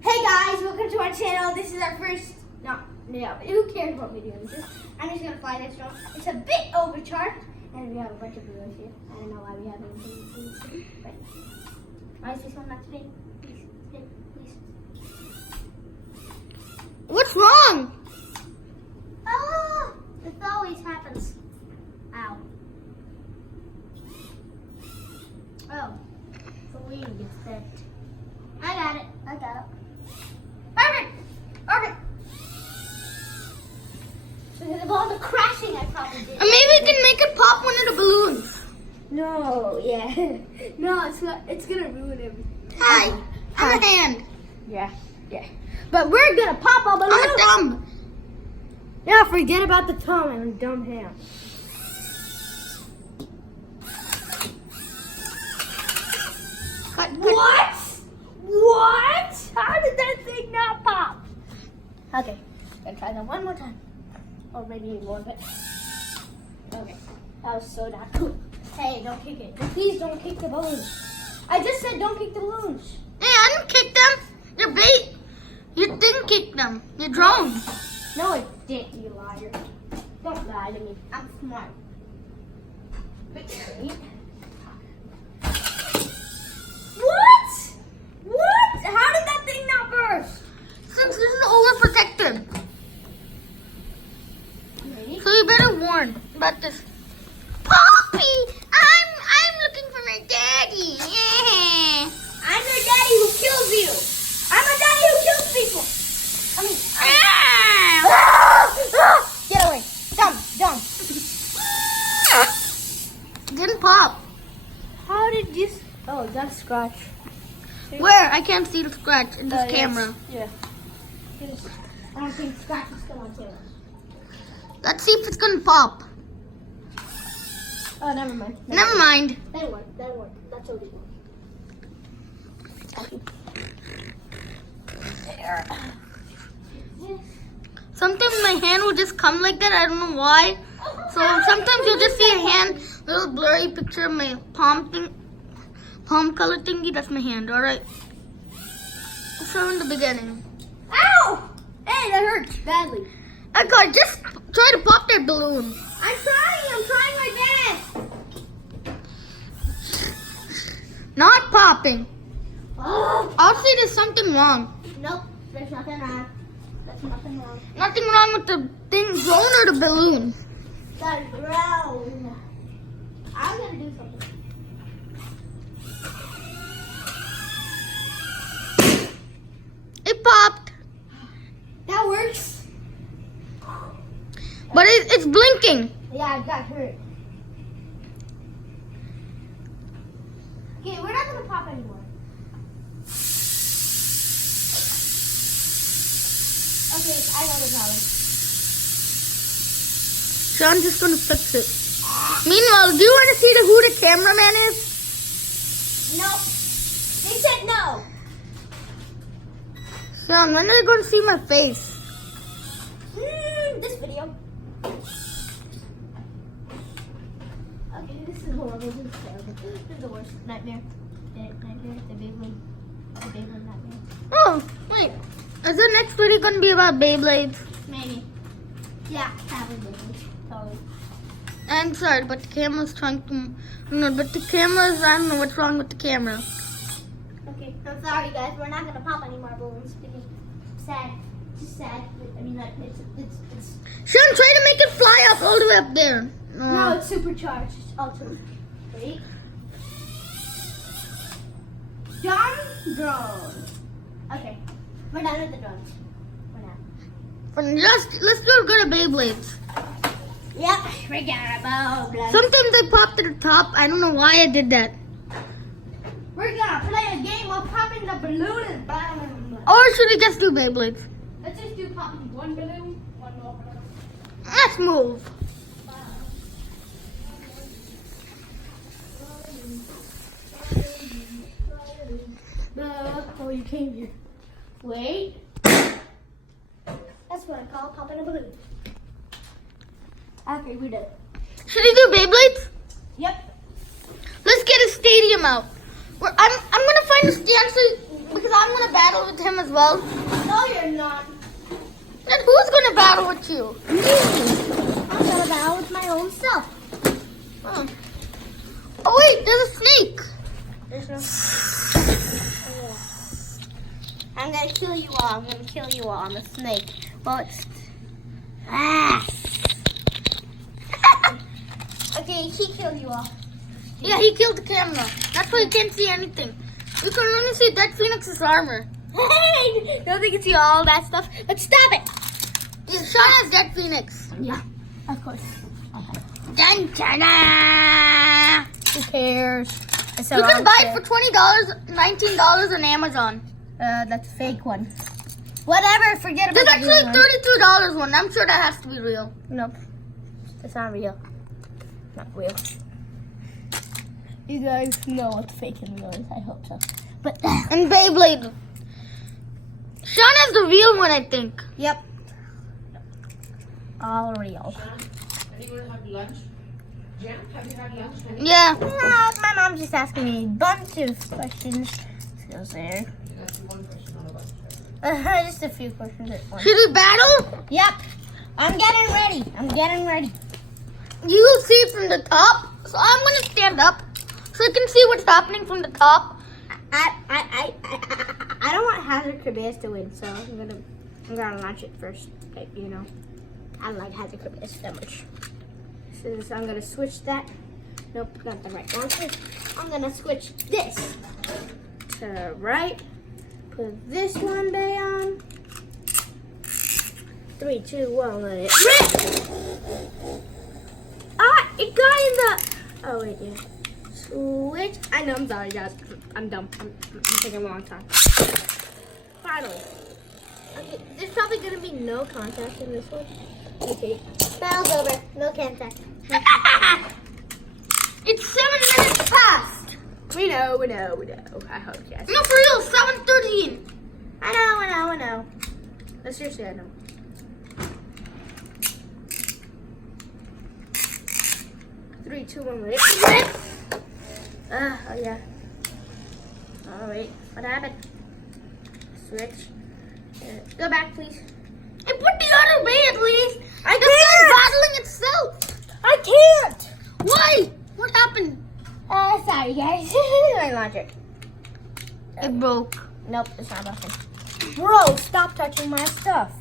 Hey guys, welcome to our channel. This is our first, who cares what we're doing? I'm just gonna fly this drone. It's a bit overcharged, and we have a bunch of balloons here. I don't know why we have anything, but I see someone not spin. Please, spin, please. What's wrong? Oh, this always happens. Ow. Oh, the wing gets bent. I got it. Perfect. So the balls are crashing. I probably did. Or maybe we can make it pop one of the balloons. No, yeah. No, it's gonna ruin everything. Hi. I'm a hand. Yeah. But we're gonna pop a balloon. I'm a thumb. Yeah, forget about the thumb and dumb hand. What? How did that thing not pop? Okay, gonna try that one more time. Or maybe one bit. Okay, that was so not cool. Hey, don't kick it. Please don't kick the balloons. I just said don't kick the balloons. Hey, I didn't kick them. Your bait. You didn't kick them. Your drone. No, it didn't, you liar. Don't lie to me. I'm smart. What? How did that thing not burst? Since this is overprotected. Ready? So you better warn about this. Poppy! I'm looking for my daddy. Yeah. I'm your daddy who kills you. I'm a daddy who kills people. Get away. Dumb. Didn't pop. How did you... Oh, that's scratch. Where? I can't see the scratch in this camera. Yeah. I don't think scratch is still on camera. Let's see if it's gonna pop. Oh, never mind. Never mind. That'll work. That's okay. There. Sometimes my hand will just come like that. I don't know why. So sometimes you'll just see a hand, little blurry picture of my palm color thingy. That's my hand. All right. So in the beginning. Ow! Hey, that hurts badly. I got just try to pop that balloon. I'm trying my best. Not popping. Oh. I'll say there's something wrong. Nope, there's nothing wrong. Nothing wrong with the thing, drone or the balloon. That's brown. I'm gonna do something. It popped, That works. but it's blinking. Yeah, I got hurt. Okay, we're not gonna pop anymore. Okay, I know the problem. So I'm just gonna fix it. Meanwhile, do you want to see who the cameraman is? Nope. They said no. Sean, when are they going to see my face? This video. Okay, this is horrible. This is terrible. This is the worst nightmare. The beyblade nightmare. Oh, wait. Is the next video going to be about Beyblades? Maybe. Yeah, probably Beyblade. Totally. I'm sorry, but the camera's trying to... No, but the camera's... I don't know what's wrong with the camera. Okay, I'm sorry guys. We're not gonna pop any more balloons because sad. Just sad. I mean, like it's. Sean, try to make it fly up all the way up there. No, it's supercharged. It's ultra. Wait. Drone. Okay, we're done with the drones. For now. Let's do good at Beyblades. Yep, we got a ball. Sometimes I pop to the top. I don't know why I did that. We're gonna play a game while popping the balloon and blah, blah, blah. Or should we just do Beyblades? Let's just do popping one balloon, one more balloon. Let's move. Oh, you came here. Wait. That's what I call popping a balloon. Okay, we're done. Should we do Beyblades? Yep. Let's get a stadium out. I'm gonna find a stand so Because I'm gonna battle with him as well. No, you're not. Then who's gonna battle with you? I'm gonna battle with my own self. Oh, wait, there's a snake. There's no. I'm gonna kill you all. I'm gonna kill you all. I'm a snake. Well, it's. Okay, he killed you all. Yeah, he killed the camera. That's why you can't see anything. You can only see Dead Phoenix's armor. Hey! Don't think you see all that stuff. But stop it! Yeah, Sean has Dead Phoenix. Yeah, of course. Dun, dun, dun. Who cares? You can buy it for $20, $19 on Amazon. That's a fake one. Whatever, forget about There's the actually real one. $32 one. I'm sure that has to be real. Nope. It's not real. Not real. You guys know what fake and real is. I hope so. But And Beyblade. Sean has the real one, I think. yep. All real. Anyone have lunch? Jen, have you had lunch? Yeah. My mom's just asking me a bunch of questions. Skills there. That's one question, not about Just a few questions at once. Should we battle? Yep. I'm getting ready. I'm getting ready. You will see it from the top. So I'm gonna stand up so you can see what's happening from the top. I don't want Hazard Cabez to win, so I'm gonna launch it first. Okay, you know, I don't like Hazard Cabez that much. So I'm gonna switch that. Nope, not the right launcher. I'm gonna switch this to right. Put this one bay on. 3, 2, 1, let it rip! Ah, it got in the. Oh wait, yeah. Switch. I know, I'm sorry, guys. I'm dumb. I'm taking a long time. Finally. Okay, there's probably gonna be no contact in this one. Okay. Battle's over. No contact. It's 7 minutes past. We know. I hope, yes. No, for real, 7:13. I know. No, seriously, I know. Three, 2, 1, let it rip! Oh yeah. Oh wait, what happened? Switch. Go back, please. And put the other way at least. I It's not battling itself. I can't! Why? What happened? Sorry guys. My launcher. It broke. Nope, it's not broken. Bro, stop touching my stuff.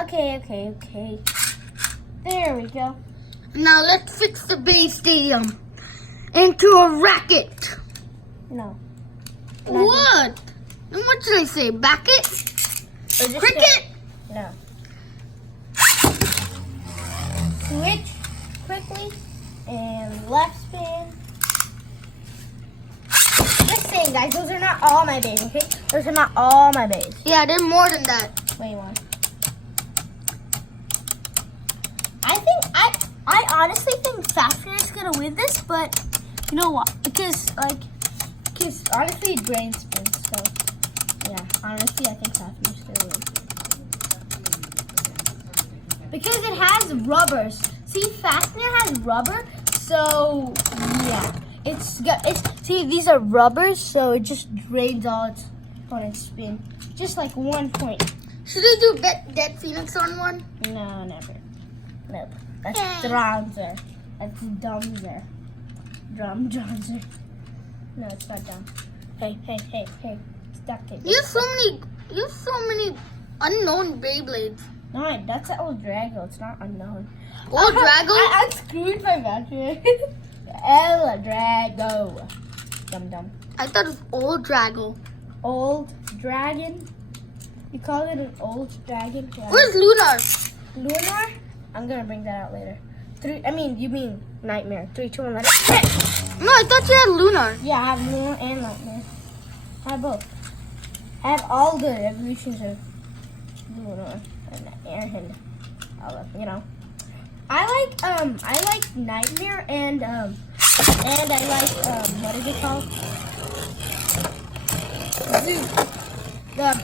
Okay. There we go. Now let's fix the base stadium into a racket. No. What? And what should I say? Backet? Cricket? No. Switch quickly and left spin. Just saying, guys, those are not all my bays, okay? Those are not all my bays. Yeah, they're more than that. Wait one. I honestly think Fafnir is gonna win this, but you know what? Because honestly it brain spins, so yeah, honestly I think Fafnir is gonna win. Because it has rubbers. See, Fafnir has rubber, so yeah. It's see, these are rubbers, so it just drains all its on its spin. Just like 1 point. Should I do Dead Phoenix on one? No, never. Nope. That's Dronzer. That's Dumzer. Drumzer. No, it's not dumb. Hey. Stop it. You have so many unknown Beyblades. No, that's El Drago. It's not unknown. Old Drago? I screwed my battery. El Drago. Dum. I thought it was Old Drago. Old dragon? You call it an old dragon? Yeah. Where's Lunar? Lunar? I'm gonna bring that out later. You mean Nightmare. 3, 2, 1, let it hit. No, I thought you had Lunar. Yeah, I have Lunar and Nightmare. I have both. I have all the evolutions of Lunar and all of, you know. I like Nightmare and I like what is it called? Zoo.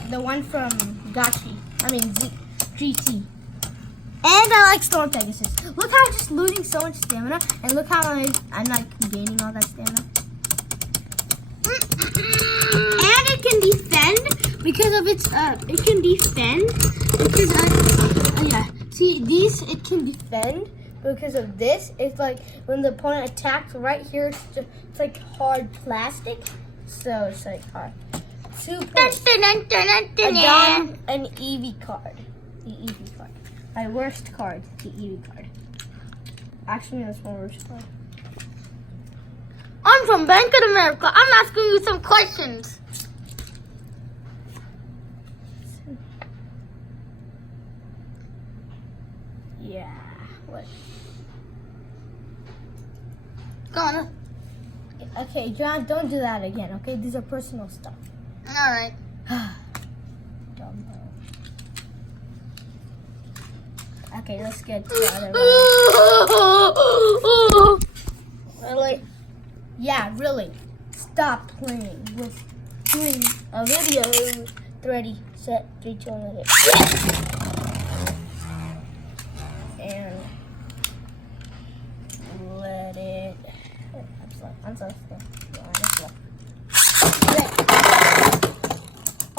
The one from Gachi. GT. And I like Storm Pegasus. Look how I'm just losing so much stamina, and look how I'm like gaining all that stamina. because of its it can defend. Because yeah, see these it can defend because of this. It's like when the opponent attacks right here, it's like hard plastic, so it's like hard. 2 points. I got an Eevee card. The Eevee card. My worst card, the Eevee card. Actually, that's my worst card. I'm from Bank of America. I'm asking you some questions. Yeah. What? Go on. Okay, John, don't do that again, okay? These are personal stuff. All right. Dumbo. Okay, let's get to the other one. Really? Yeah, really. Stop playing with doing a video. Ready, set, 3, 2, 1, let it. And let it. I'm so scared.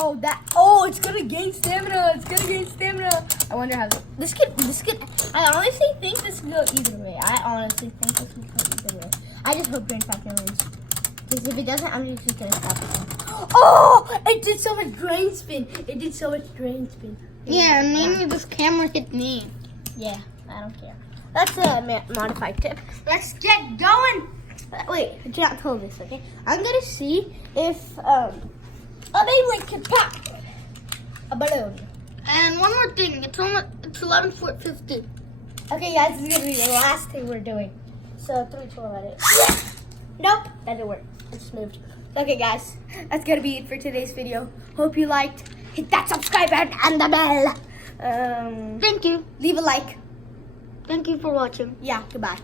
Oh, that. Oh, it's gonna gain stamina. It's gonna gain stamina. I wonder how this could. I honestly think this could go either way. I just hope Grand Factor wins. Because if it doesn't, I'm just gonna stop it. Oh, it did so much drain spin. Yeah, maybe this camera hit me. Yeah, I don't care. That's a modified tip. Let's get going. Wait, I did not told this, okay? I'm gonna see if a beyblade can pop a balloon. And one more thing, it's 11:50. Okay, guys, this is gonna be the last thing we're doing. So 3, 2, 1, let it. Nope, that didn't work. It just moved. Okay, guys, that's gonna be it for today's video. Hope you liked. Hit that subscribe button and the bell. Thank you. Leave a like. Thank you for watching. Yeah, goodbye.